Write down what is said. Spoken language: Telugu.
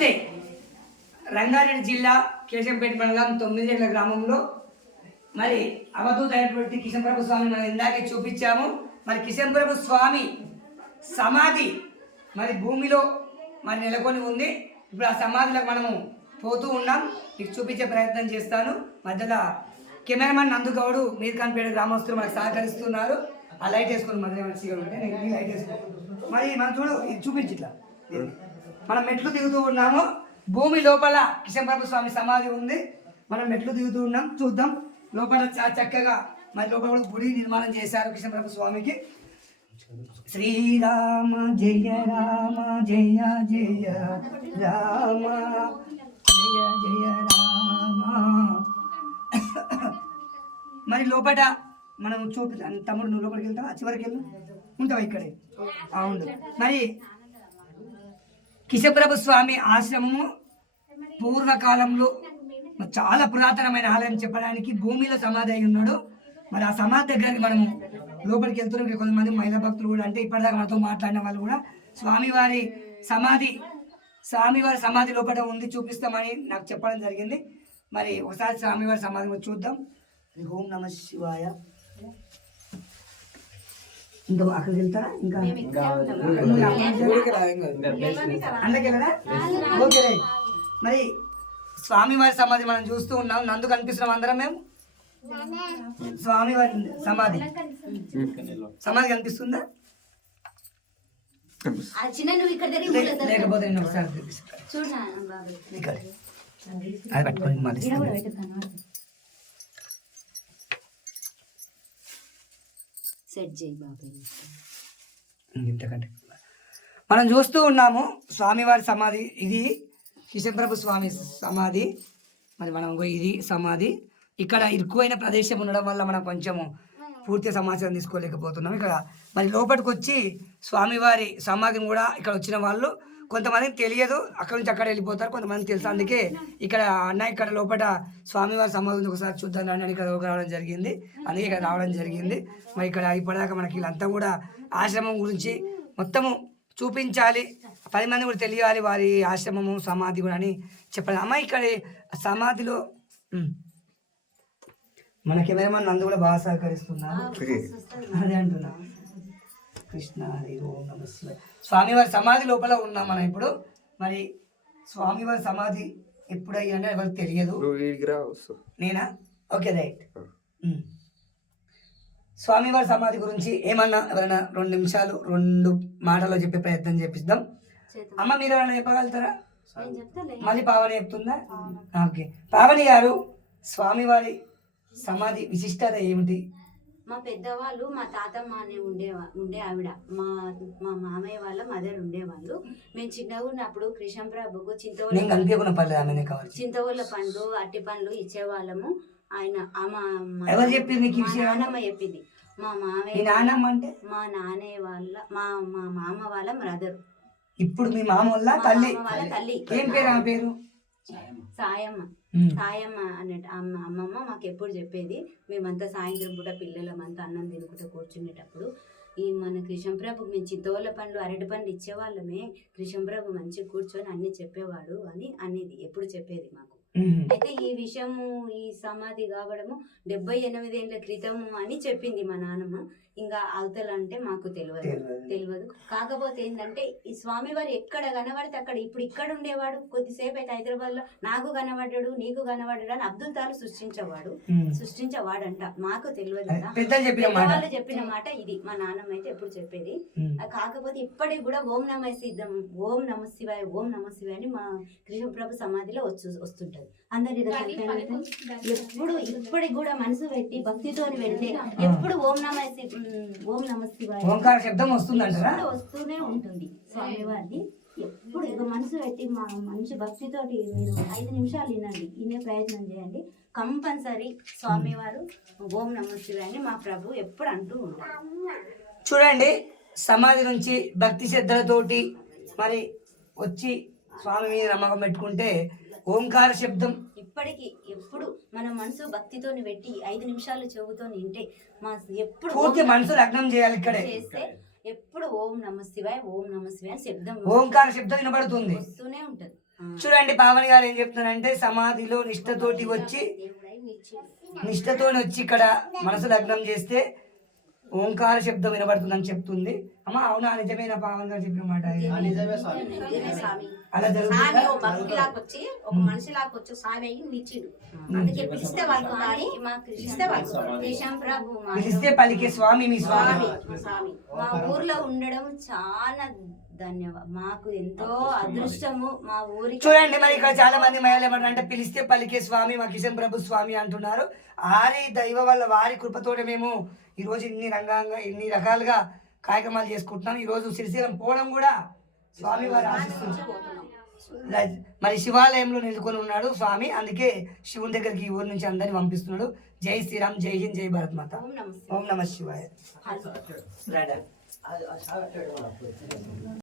నమస్తే. రంగారెడ్డి జిల్లా కేశంపేట మండలం 9 గ్రామంలో మరి అవధూత అయినటువంటి కిషన్ ప్రభు స్వామి మనం ఇందాకే చూపించాము. మరి కిషన్ ప్రభు స్వామి సమాధి మరి భూమిలో మరి నెలకొని ఉంది. ఇప్పుడు ఆ సమాధిలోకి మనము పోతూ ఉన్నాం. మీకు చూపించే ప్రయత్నం చేస్తాను. మధ్యలో కెమెరామెన్ నందుగౌడు మీర్ఖాన్పేట గ్రామస్తులు మనకు సహకరిస్తున్నారు. ఆ లైట్ వేసుకుని మధ్య మంచిగా ఉంటే నేను లైట్ వేసుకో. మరి మనం ఇది చూపించి ఇట్లా మనం మెట్లు దిగుతూ ఉన్నాము. భూమి లోపల కిషన్ ప్రభు స్వామి సమాధి ఉంది. మనం మెట్లు దిగుతూ ఉన్నాం. చూద్దాం లోపల చక్కగా మరి లోపల గుడి నిర్మాణం చేశారు కిషన్ ప్రభు స్వామికి. శ్రీరామ జయ రామ జయ జయ రామ జయ జయ రామ. మరి లోపల మనం తమ్ముడు నువ్వు లోపలికి వెళ్తావా? చివరికి వెళ్ళు ఉంటావా? ఇక్కడే అవును. మరి కిషన్ ప్రభు స్వామి ఆశ్రమము పూర్వకాలంలో చాలా పురాతనమైన ఆలయం చెప్పడానికి భూమిలో సమాధి అయి ఉన్నాడు. మరి ఆ సమాధి దగ్గరికి మనము లోపలికి వెళ్తున్నాం. కొంతమంది మహిళా భక్తులు కూడా అంటే ఇప్పటిదాకా మనతో మాట్లాడిన వాళ్ళు కూడా స్వామివారి సమాధి లోపల ఉంది చూపిస్తామని నాకు చెప్పడం జరిగింది. మరి ఒకసారి స్వామివారి సమాధి కూడా చూద్దాం. ఓం నమ శివాయ. ఇంకా అక్కడికి వెళ్తారా? ఇంకా అందుకెళ్ళరా? Okay right. మరి స్వామివారి సమాధి మనం చూస్తూ ఉన్నాం. నందు కనిపిస్తున్నాం అందరం మేము. స్వామివారి సమాధి కనిపిస్తుందా? లేకపోతే నేను ఒకసారి అది పట్టుకొని మళ్ళీ ఇంతకంటే మనం చూస్తూ ఉన్నాము స్వామివారి సమాధి. ఇది కిషన్ ప్రభు స్వామి సమాధి. మరి మనం ఇది సమాధి. ఇక్కడ ఇరుకువైన ప్రదేశం ఉండడం వల్ల మనం కొంచెము పూర్తి సమాచారం తీసుకోలేకపోతున్నాం. ఇక్కడ మరి లోపలికి వచ్చి స్వామివారి సమాధిని కూడా ఇక్కడ వచ్చిన వాళ్ళు కొంతమందికి తెలియదు, అక్కడ నుంచి అక్కడ వెళ్ళిపోతారు. కొంతమందికి తెలుసు. అందుకే ఇక్కడ ఇక్కడ లోపల స్వామివారి సమాధిని ఒకసారి చూద్దాం అని ఇక్కడ రావడం జరిగింది. అందుకే ఇక్కడ రావడం జరిగింది. మరి ఇక్కడ ఇప్పటిదాకా మనకి వీళ్ళంతా కూడా ఆశ్రమం గురించి మొత్తము చూపించాలి, 10 మంది కూడా తెలియాలి వారి ఆశ్రమము సమాధి కూడా అని చెప్పాలి. అమ్మ ఇక్కడ సమాధిలో మనకి ఎవరేమన్నా నందు కూడా బాగా సహకరిస్తున్నారు. అదే అంటున్నా. కృష్ణ హరి ఓం నమ శివాయ. స్వామివారి సమాధి లోపల ఉన్నాం మనం ఇప్పుడు. మరి స్వామివారి సమాధి ఎప్పుడు అయ్యిందంటే ఎవరికి తెలియదు. నేనా? Okay right. స్వామివారి సమాధి గురించి ఏమన్నా ఎవరైనా 2 నిమిషాలు 2 మాటల్లో చెప్పే ప్రయత్నం చేపిద్దాం. అమ్మ మీరు ఏమైనా చెప్పగలుగుతారా? మళ్ళీ పావని చెప్తుందా? ఓకే పావని గారు, స్వామివారి సమాధి విశిష్టత ఏమిటి? మా పెద్దవాళ్ళు మా తాతమ్మ అనే ఉండే ఆవిడ మా మామయ్య వాళ్ళ మదర్ ఉండేవాళ్ళు. మేము చిన్నగా ఉన్నప్పుడు కిషన్ ప్రభుకు చింతవల్ల పండ్లు అట్టి పండ్లు ఇచ్చేవాళ్ళము. ఆయన ఎవరు చెప్పింది? నాన్నమ్మ చెప్పింది. మా మామయ్య అంటే మా నాన్నయ్య వాళ్ళ మా మామ వాళ్ళ బ్రదర్. ఇప్పుడు మీ మామ వాళ్ళ తల్లి ఏం పేరు? ఆ పేరు సాయమ్మ. సాయమ్మ అన్నట్టు అమ్మమ్మ మాకు ఎప్పుడు చెప్పేది. మేమంతా సాయంత్రం పూట పిల్లలమంతా అన్నం తినుకుంటూ కూర్చునేటప్పుడు మన కిషన్ ప్రభు మేము చింతవల్ల పండ్లు అరటి పండ్లు ఇచ్చేవాళ్ళమే, కిషన్ ప్రభు మంచిగా కూర్చొని అన్ని చెప్పేవాడు అని అనేది ఎప్పుడు చెప్పేది మాకు. అయితే ఈ విషయము ఈ సమాధి కావడము 78 ఏళ్ళ క్రితము అని చెప్పింది మా నాన్నమ్మ. ఇంకా అవతల అంటే మాకు తెలియదు. కాకపోతే ఏంటంటే ఈ స్వామివారు ఎక్కడ కనబడితే అక్కడ ఇప్పుడు ఇక్కడ ఉండేవాడు. కొద్దిసేపు అయితే హైదరాబాద్ లో నాకు కనబడ్డాడు నీకు కనబడ్డాడు అని అబ్దుల్ తాలు సృష్టించేవాడంట. మాకు తెలియదు కదా, వాళ్ళు చెప్పిన మాట ఇది మా నాన్నమ్మ అయితే ఎప్పుడు చెప్పేది. కాకపోతే ఇప్పటికి కూడా ఓం నమ శివాయ ఓం నమ శివాయ అని మా కృష్ణ ప్రభు సమాధిలో వస్తుంటది. అందరి ఎప్పుడు ఇప్పటికి కూడా మనసు పెట్టి భక్తితో వెళ్తే ఎప్పుడు ఓం నమ శివాయ వస్తూనే ఉంటుంది స్వామివారిది. ఎప్పుడు ఇక మనసు పెట్టి మా మంచి భక్తితోటి మీరు 5 నిమిషాలు వినే ప్రయత్నం చేయండి. కంపల్సరీ స్వామివారు ఓం నమ శివాయ అని మా ప్రభు ఎప్పుడు అంటూ ఉంటారు. చూడండి, సమాధి నుంచి భక్తి శ్రద్ధలతోటి మరి వచ్చి స్వామి మీద నమ్మకం పెట్టుకుంటే ఓంకార శబ్దం ఇప్పటికి ఎప్పుడు మన మనసు భక్తితో పెట్టి 5 నిమిషాలు చెవుతో వింటే మా ఎప్పుడు పూర్తి మనసు లగ్నం చేయాలి. ఇక్కడే చేస్తే ఎప్పుడు ఓం నమ శివాయ శబ్దం ఓంకార శబ్దం వినబడుతుంది, వస్తూనే ఉంటది. చూడండి పావని గారు ఏం చెప్తున్నారంటే సమాధిలో నిష్ఠతోటి వచ్చి ఇక్కడ మనసు లగ్నం చేస్తే ఓంకార శబ్దం వినబడుతుందని చెప్తుంది. అమ్మా అవునా, నిజమైన పావన్ గారు చెప్పిన మాట అలా జరుగుతుంది. భక్తిలాకొచ్చి ఒక మనిషిలాగా వచ్చి స్వామి అయ్యి నిచ్చిండు. అందుకే పిలిస్తే వాళ్ళు పిలిస్తే పలికే స్వామి మీ స్వామి. మా ఊర్లో ఉండడం చాలా ధన్యవాదాలు, మాకు ఎంతో అదృష్టము. మా ఊరికి చూడండి మరి ఇక్కడ చాలా మంది మహిళలు ఏమంటారు అంటే పిలిస్తే పలికే స్వామి మా కిషన్ ప్రభు స్వామి అంటున్నారు. ఆరి దైవ వల్ల వారి కృపతోట మేము ఈరోజు ఇన్ని రకాలుగా కార్యక్రమాలు చేసుకుంటున్నాం. ఈరోజు శ్రీశైలం పోవడం కూడా స్వామి వారు ఆశిస్తున్నారు. మరి శివాలయంలో నిలుకొని ఉన్నాడు స్వామి, అందుకే శివుని దగ్గరికి ఈ ఊరి నుంచి అందరిని పంపిస్తున్నాడు. జై శ్రీరామ్, జై హింద్, జై భారత్ మాత. ఓం నమః శివాయ.